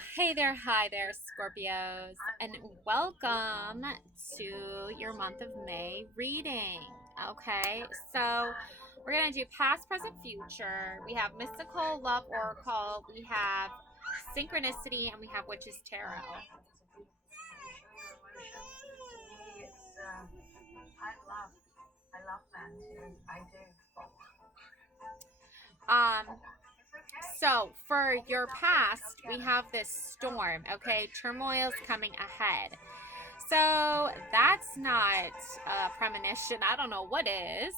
Hey there, hi there, Scorpios, and welcome to your month of May reading. Okay, so we're gonna do past, present, future. We have mystical, love, oracle, we have synchronicity, and we have witches tarot. Um, so for your past, we have this storm. Okay, turmoil's coming ahead. So that's not a premonition. I don't know what is.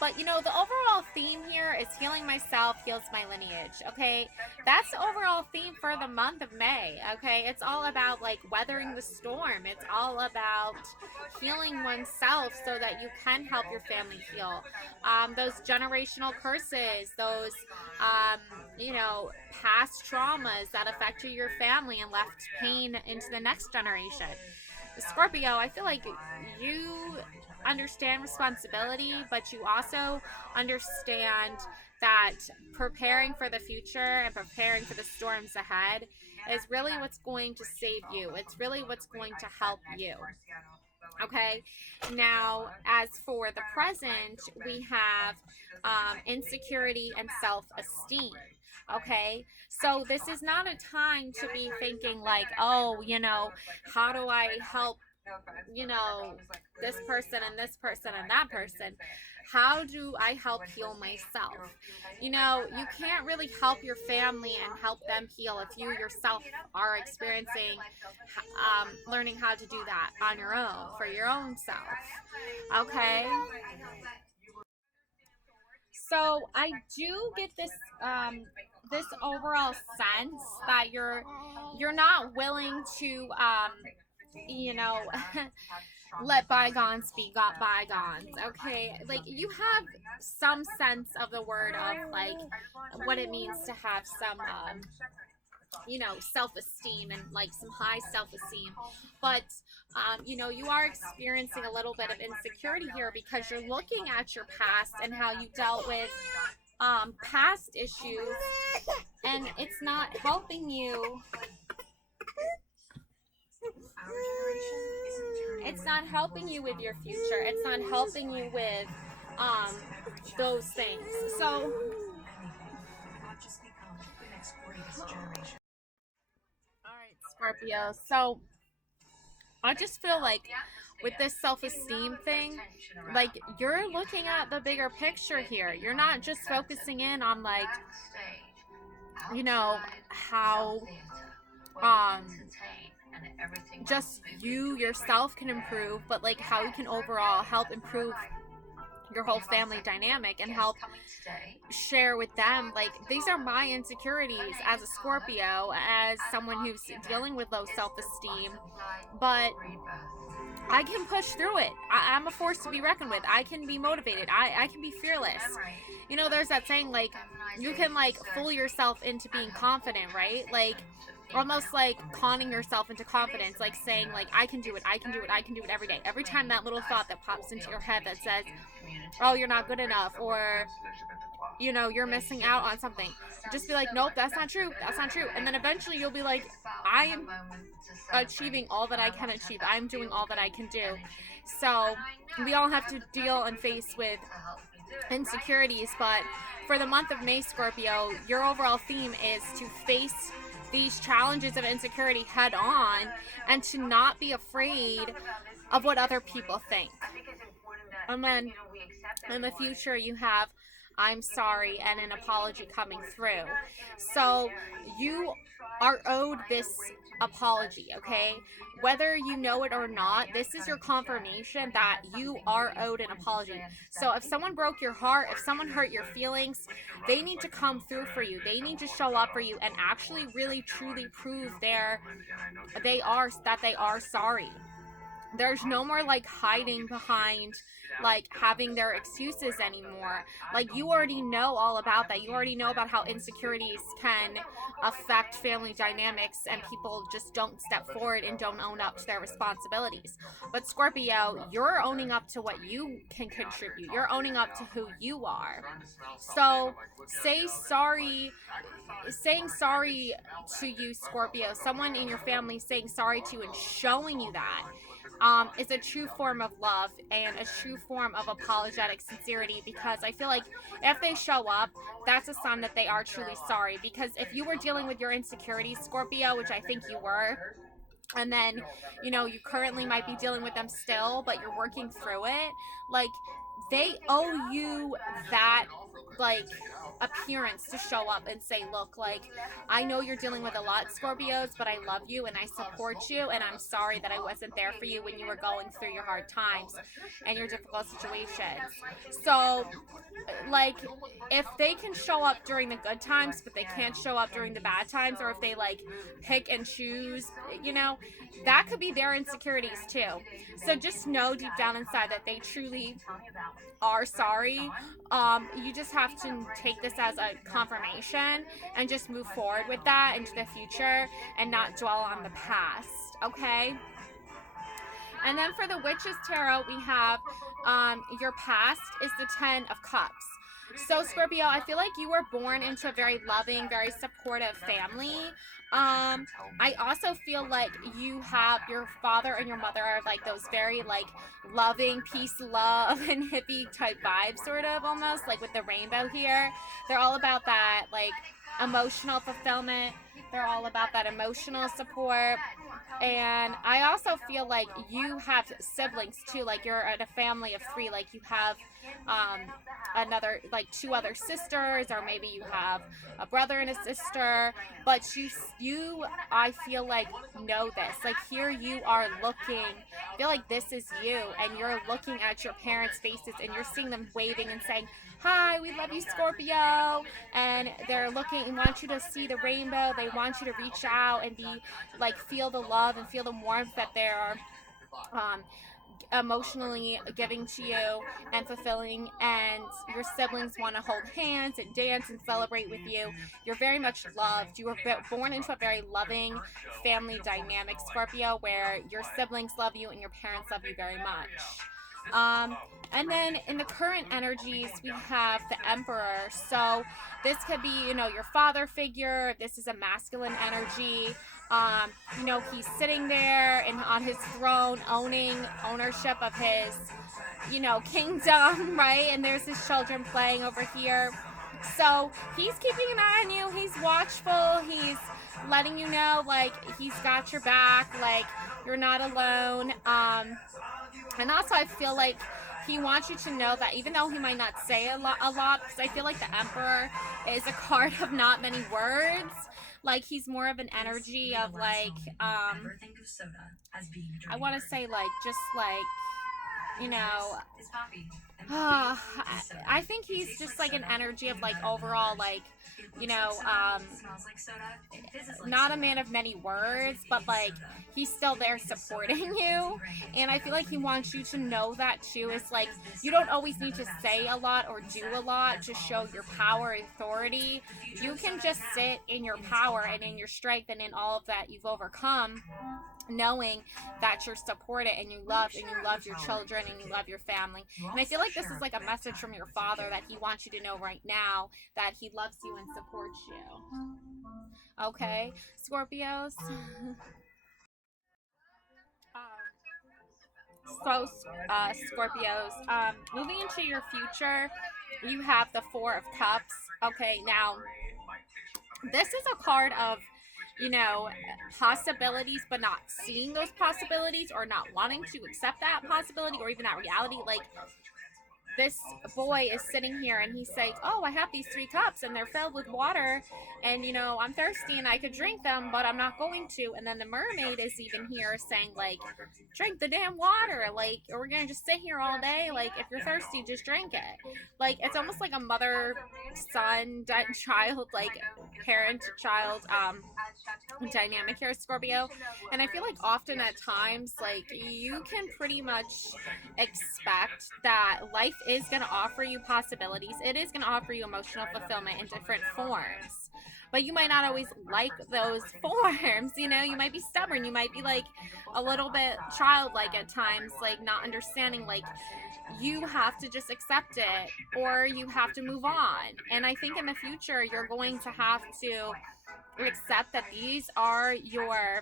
But the overall theme here is healing myself, heals my lineage. Okay, that's the overall theme for the month of May. Okay, it's all about like weathering the storm, it's all about healing oneself so that you can help your family heal. Those generational curses, those, um, past traumas that affected your family and left pain into the next generation. Scorpio, I feel like you understand responsibility, but you also understand that preparing for the future and preparing for the storms ahead is really what's going to save you. It's really what's going to help you. Okay, now as for the present, we have insecurity and self esteem. Okay, so this is not a time to be thinking like, oh, how do I help, you know, this person and this person and that person? How do I help heal myself? You can't really help your family and help them heal if you yourself are experiencing, learning how to do that on your own for your own self. Okay. So I do get this overall sense that you're not willing to you know let bygones be got bygones. Okay, like you have some sense of the word of like what it means to have some self-esteem and like some high self-esteem, but you are experiencing a little bit of insecurity here because you're looking at your past and how you dealt with past issues, and it's not helping you. It's not helping you with your future. It's not helping you with um those things. So all right, Scorpio. So I just feel like with this self-esteem thing, like you're looking at the bigger picture here. You're not just focusing in on like, how um just you yourself can improve, but like how you can overall help improve your whole family dynamic and help share with them like these are my insecurities as a Scorpio, as someone who's dealing with low self-esteem, but I can push through it. I'm a force to be reckoned with. I can be motivated. I can be fearless. There's that saying like you can like fool yourself into being confident, right? Like almost like conning yourself into confidence, like saying like I can do it, I can do it, I can do it every day. Every time that little thought that pops into your head that says, oh, you're not good enough, or you're missing out on something, just be like, nope, that's not true, that's not true. And then eventually you'll be like, I am achieving all that I can achieve, I'm doing all that I can do. So we all have to deal and face with insecurities, but for the month of May, Scorpio, your overall theme is to face these challenges of insecurity head on and to not be afraid of what other people think. And then in the future, you have I'm sorry and an apology coming through. So you are owed this apology, okay? Whether you know it or not, this is your confirmation that you are owed an apology. So if someone broke your heart, if someone hurt your feelings, they need to come through for you. They need to show up for you and actually really truly prove they are sorry. there's no more like hiding behind like having their excuses anymore. Like you already know all about that. You already know about how insecurities can affect family dynamics and people just don't step forward and don't own up to their responsibilities. But Scorpio, you're owning up to what you can contribute. You're owning up to who you are. So say sorry, saying sorry to you, Scorpio, someone in your family saying sorry to you and showing you that is a true form of love and a true form of apologetic sincerity, because I feel like if they show up, that's a sign that they are truly sorry. Because if you were dealing with your insecurities, Scorpio, which I think you were, and then you currently might be dealing with them still, but you're working through it, like they owe you that like appearance to show up and say, look, like I know you're dealing with a lot, Scorpios, but I love you and I support you, and I'm sorry that I wasn't there for you when you were going through your hard times and your difficult situations. So like if they can show up during the good times but they can't show up during the bad times, or if they like pick and choose, that could be their insecurities too. So just know deep down inside that they truly are sorry. You just have to take this as a confirmation and just move forward with that into the future and not dwell on the past. Okay. And then for the Witches Tarot, we have your past is the Ten of Cups. So Scorpio, I feel like you were born into a very loving, very supportive family. I also feel like you have your father and your mother are like those very like loving, peace, love, and hippie type vibes, sort of almost like with the rainbow here. They're all about that like emotional fulfillment. They're all about that emotional support. And I also feel like you have siblings too. Like you're in a family of three. Like you have um, another, like two other sisters, or maybe you have a brother and a sister. But you, I feel like know this. Like here you are looking. I feel like this is you, and you're looking at your parents' faces, and you're seeing them waving and saying, "Hi, we love you, Scorpio." And they're looking and want you to see the rainbow. They want you to reach out and be like, feel the love and feel the warmth that they're um, emotionally giving to you and fulfilling. And your siblings want to hold hands and dance and celebrate with you. You're very much loved. You were born into a very loving family dynamic, Scorpio, where your siblings love you and your parents love you very much. And then in the current energies, we have the Emperor. So this could be, your father figure. This is a masculine energy. He's sitting there and on his throne, ownership of his, kingdom, right? And there's his children playing over here. So he's keeping an eye on you. He's watchful. He's letting you know, like, he's got your back. Like, you're not alone. And also, I feel like he wants you to know that even though he might not say a lot, because I feel like the Emperor is a card of not many words. Like, he's more of an energy of, like, I want to say, like, just, like, I think he's just, like, an energy of, like, overall, like, not a man of many words, but, like, he's still there supporting you. And I feel like he wants you to know that too. It's like you don't always need to say a lot or do a lot to show your power and authority. You can just sit in your power and in your strength and in all of that you've overcome, knowing that you're supported and you love your children and you love your family. And I feel like this is like a message from your father that he wants you to know right now, that he loves you and supports you. Okay, Scorpios. So, Scorpios, moving into your future, you have the Four of Cups. Okay, now, this is a card of, possibilities, but not seeing those possibilities or not wanting to accept that possibility or even that reality. Like, this boy is sitting here and he's saying, oh, I have these 3 cups and they're filled with water and, I'm thirsty and I could drink them, but I'm not going to. And then the mermaid is even here saying, like, drink the damn water. Like, or we're going to just sit here all day. Like, if you're thirsty, just drink it. Like, it's almost like a mother, son, child, like, parent, child, dynamic here, Scorpio. And I feel like often at times, like, you can pretty much expect that life is going to offer you possibilities. It is going to offer you emotional fulfillment in different forms. But you might not always like those forms. You know, you might be stubborn. You might be like a little bit childlike at times, like not understanding, like, you have to just accept it or you have to move on. And I think in the future, you're going to have to accept that these are your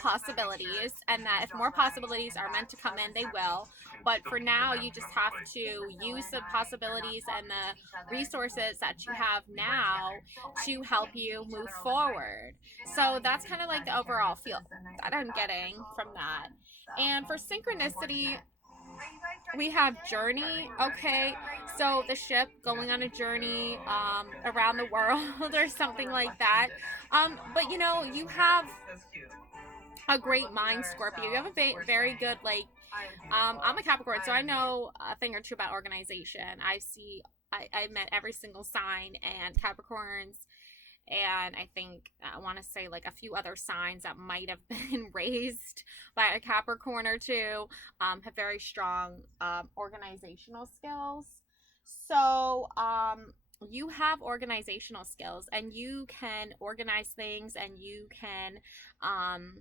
possibilities, and that if more possibilities are meant to come in, they will. But for now, you just have to use the possibilities and the resources that you have now to help you move forward. So that's kind of like the overall feel that I'm getting from that. And for synchronicity, we have journey. Okay, so the ship going on a journey around the world or something like that. But you know, you have a great mind, Scorpio. You have a very good, like, I'm a Capricorn, so I know a thing or two about organization. I met every single sign, and Capricorns, and I think I want to say like a few other signs that might have been raised by a Capricorn or two, have very strong organizational skills. So you have organizational skills, and you can organize things, and you can um,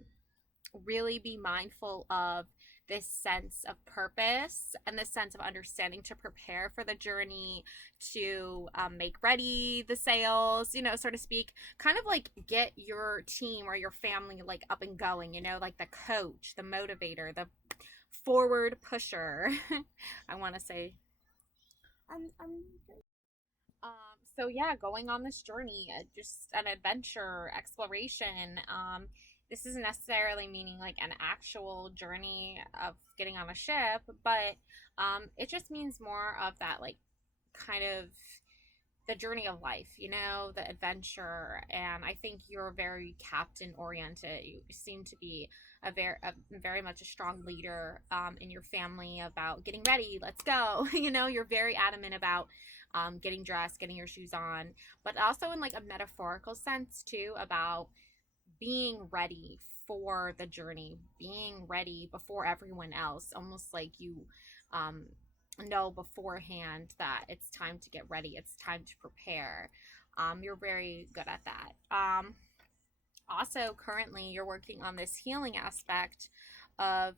really be mindful of this sense of purpose and this sense of understanding to prepare for the journey, to make ready the sails, you know, so to speak, kind of like get your team or your family like up and going, you know, like the coach, the motivator, the forward pusher. I want to say. Um, um, so yeah, going on this journey, just an adventure, exploration. This isn't necessarily meaning like an actual journey of getting on a ship, but it just means more of that, like, kind of the journey of life, you know, the adventure. And I think you're very captain oriented. You seem to be very much a strong leader in your family about getting ready, let's go. You know, you're very adamant about getting dressed, getting your shoes on, but also in like a metaphorical sense too, about being ready for the journey, being ready before everyone else, almost like you um, know beforehand that it's time to get ready, it's time to prepare. You're very good at that. Also, currently, you're working on this healing aspect of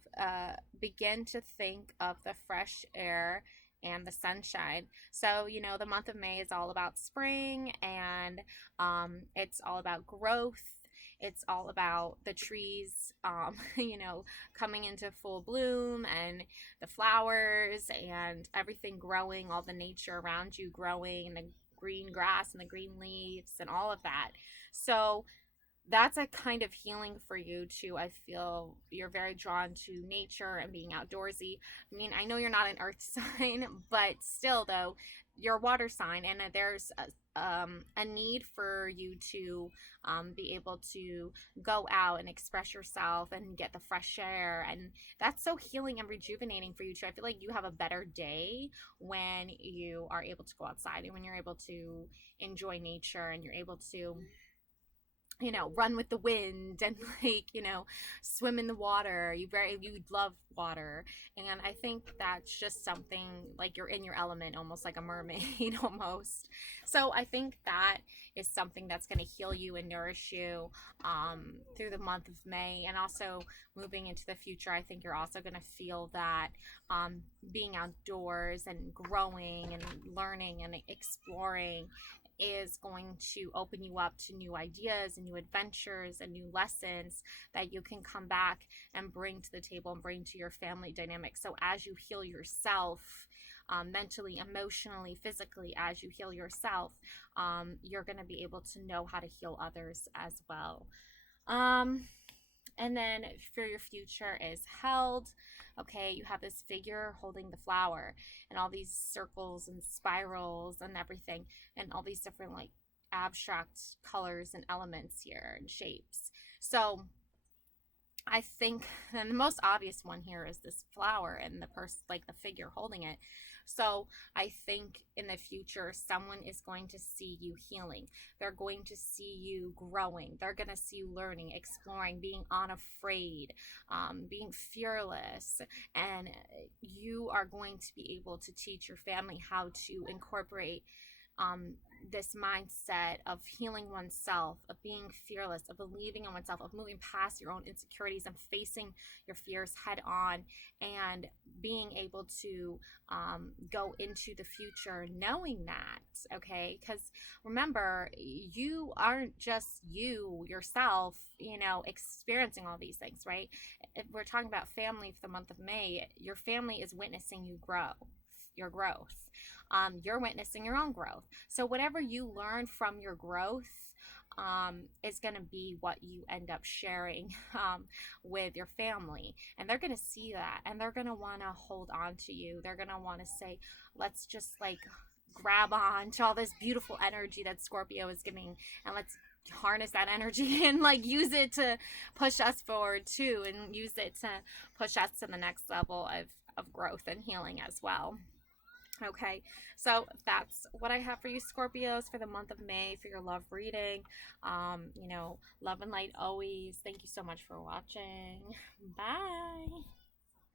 begin to think of the fresh air and the sunshine. So, you know, the month of May is all about spring, and it's all about growth. It's all about the trees, you know, coming into full bloom, and the flowers and everything growing, all the nature around you growing, and the green grass and the green leaves and all of that. So, that's a kind of healing for you too. I feel you're very drawn to nature and being outdoorsy. I mean, I know you're not an earth sign, but still, though, you're a water sign, and there's a need for you to be able to go out and express yourself and get the fresh air. And that's so healing and rejuvenating for you too. I feel like you have a better day when you are able to go outside, and when you're able to enjoy nature, and you're able to, you know, run with the wind, and like, you know, swim in the water. You love water, and I think that's just something like you're in your element, almost like a mermaid almost. So I think that is something that's going to heal you and nourish you through the month of May. And also moving into the future, I think you're also going to feel that being outdoors and growing and learning and exploring is going to open you up to new ideas and new adventures and new lessons that you can come back and bring to the table and bring to your family dynamic. So as you heal yourself, mentally, emotionally, physically, as you heal yourself, you're going to be able to know how to heal others as well. And then for your future is held. Okay, you have this figure holding the flower, and all these circles and spirals and everything, and all these different like abstract colors and elements here and shapes. So I think, and the most obvious one here is this flower and the person, like the figure holding it. So I think in the future, someone is going to see you healing. They're going to see you growing. They're going to see you learning, exploring, being unafraid, being fearless. And you are going to be able to teach your family how to incorporate um, this mindset of healing oneself, of being fearless, of believing in oneself, of moving past your own insecurities and facing your fears head on, and being able to go into the future knowing that, okay? Because remember, you aren't just you yourself, experiencing all these things, right? If we're talking about family for the month of May, your family is witnessing you grow, your growth. You're witnessing your own growth. So whatever you learn from your growth is going to be what you end up sharing with your family. And they're going to see that, and they're going to want to hold on to you. They're going to want to say, let's just like grab on to all this beautiful energy that Scorpio is giving, and let's harness that energy and like use it to push us forward too, and use it to push us to the next level of growth and healing as well. Okay, so that's what I have for you, Scorpios, for the month of May for your love reading. Love and light always. Thank you so much for watching. Bye.